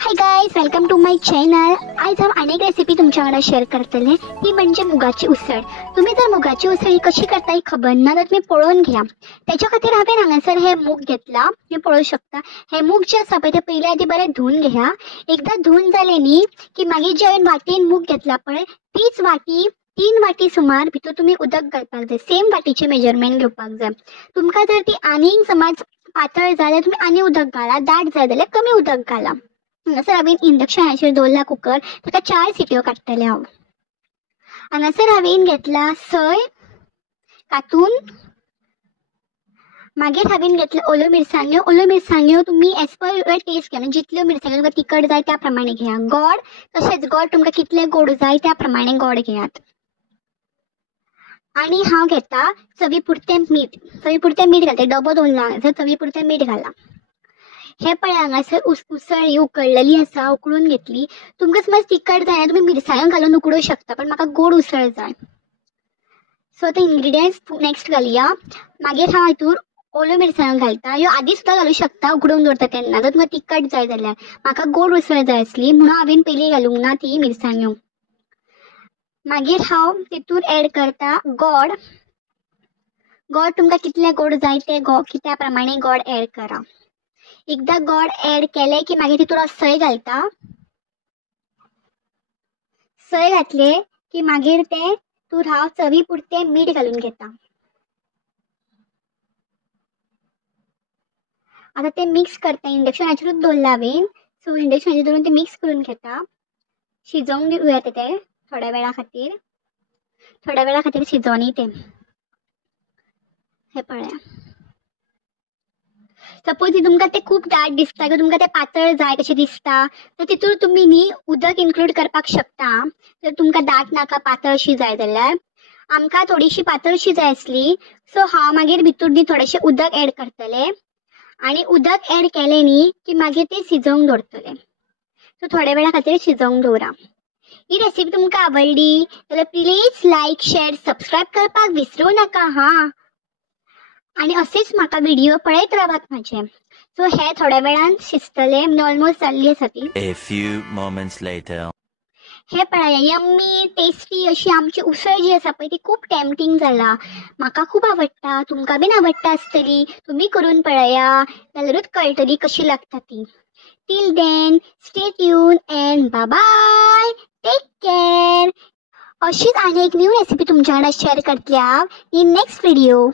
High guys, welcome to my channel. आज हांव आनी एक रेसिपी तुमच्या वांगडा शेअर करतले, ती म्हणजे मुगाची उसळ। तुम्ही जर मुगाची उसळ कशी करता खबर ना तर तुम्ही पळोवन घ्या। त्याच्या खातीर हांवें हांगासर हे मूग घेतला, तुम्ही पळोवू शकता। हे मूग जे आसा पळय ते पयलीं आदी बरें धुवन घ्या। एकदा धुवन जाले न्ही की मागीर जे हांवें वाटयेन मूग घेतला पळय तीच वाटी 3 वाटी सुमार भितर तुम्ही उदक घालपाक जाय। सेम वाटीचे मेजरमेंट घेवपाक जाय। तुमकां जर ती आनी समज पातळ जाल्यार तुम्ही आनी उदक घाला, दाट जाय जाल्यार कमी उदक घाला। हांगासर हांवें इंडक्शनाचेर दवरला कुकर, ताका 4 सिटयो काडटले हांव। हांगासर हांवें घेतला सय कातून, मागीर हांवें घेतले ओल्यो मिरसांग्यो। ओल्यो मिरसांग्यो तुमी एज पर युअर टेस्ट घ्या, म्हणजे जितल्यो मिरसांग्यो तुमकां तिखट जाय त्या प्रमाणे घेया। गोड तशेंच गोड तुमकां कितले गोड जाय त्या प्रमाणे गोड घेयात। आणि हांव घेता चवी पुरतें मीठ। चवी पुरतें मीठ घालता, डबो दवरला हांगासर, चवी पुरतें मीठ घाला। हे पळय हांगासर उसळ ही उकळलेली आसा, उकळून घेतली। तुमकां समज तिखट जायना तुमी मिरसांग्यो घालून उकडूंक शकता, पण म्हाका गोड उसळ जाय। सो ते इंग्रेडियंट्स नेक्स्ट घालया। मागीर हांव हितूर ओल्यो मिरसांग्यो घालता, ह्यो आदी सुद्दां घालूं शकता उकडून दवरता तेन्ना, जर तुमकां तिखट जाय जाल्यार। म्हाका गोड उसळ जाय आसली म्हणून हांवें पयलीं घालूंक ना ती मिरसांग्यो। मागीर हांव तितूर एड करता गोड। गोड तुमकां कितले गोड जाय ते त्या प्रमाणे गोड एड करा। एकदा गोड एड केले की मागीर तितूर सय घालता। सय घातले की मागीर ते तूर हांव चवी पुरतें मीठ घालून घेता। आता ते मिक्स करता, इंडक्शनाचेरूच दवरला हांवें, सो इंडक्शनाचेर दवरून ते मिक्स करून घेता। शिजोवंक दिवया ते थोड्या वेळा खातीर शिजोनी ते। हे पळया, सपोज तुमकां ते खूब दाट दिसता किंवा तुमकां ते पातळ जाय कशें दिसता तर तितूर तुमी न्ही उदक इन्क्लूड करपाक शकता। जर तुमकां दाट नाका पातळशी जाय जाल्यार। आमकां थोडीशी पातळशी जाय आसली सो हांव मागीर भितूर न्ही थोडेशें उदक एड करतले, आनी उदक एड केलें न्ही की मागीर ते शिजोवंक दवरतले। सो थोड्या वेळा खातीर शिजोवंक दवरा। ही रेसिपी तुमकां आवडली जाल्यार प्लीज लायक, शेअर, सबस्क्राईब करपाक विसरूं नाका हां। आणि असेच म्हाका व्हिडिओ पळयत रावात माझे। सो हे थोड्या वेळान शिजतले, म्हणजे ऑलमोस्ट जाल्ली आसा ती। A few moments later. हे पळया, यम्मी टेस्टी अशी आमची उसळ जी आसा पळय ती खूप टेम्पटिंग जाला। म्हाका खूप आवडटा, तुमकां बीन आवडटा आसतली। तुम्ही करून पळया जाल्यारूच कळटली कशी लागता ती। Till then stay tuned and bye bye, take care. अशीच आनी एक न्यू रेसिपी तुमच्या वांगडा शेअर करतले हांव इन नेक्स्ट व्हिडिओ।